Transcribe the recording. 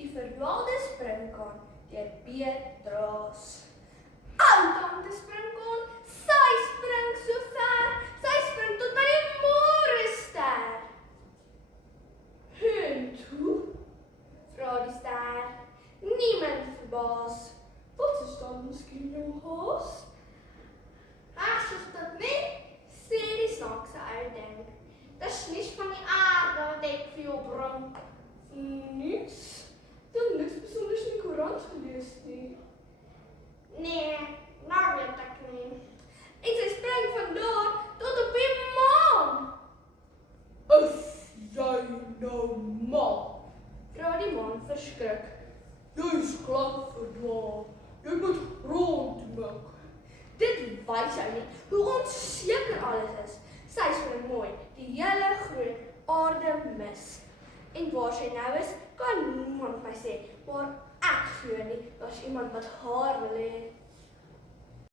Die verdwaalde sprinkaan deur Beatrice. Ou tante sprinkaan, sy spring so ver, sy spring tot by die môrester. En toe? Vra die ster. Niemand verbaas. Wat is dan miskien jou haas? Ag, soos dit nie, sê die snaakse ou ding. Dis niks van die aarde wat ek vir jou bring. Niks? Dan niks besonders in die koerant gelees nie. Nee, nou weet ek nie. En sy spring van daar tot op die maan. Is jy nou mal? Vra die maan verskrik. Jy is glad verdwaal. Jy moet rondmik. Dit wys jou net hoe onseker alles is. Sy spring mooi, die hele groot aarde mis. En waar sy nou is, kan niemand my sê, maar ek glo nie, daar's iemand wat haar wil hê.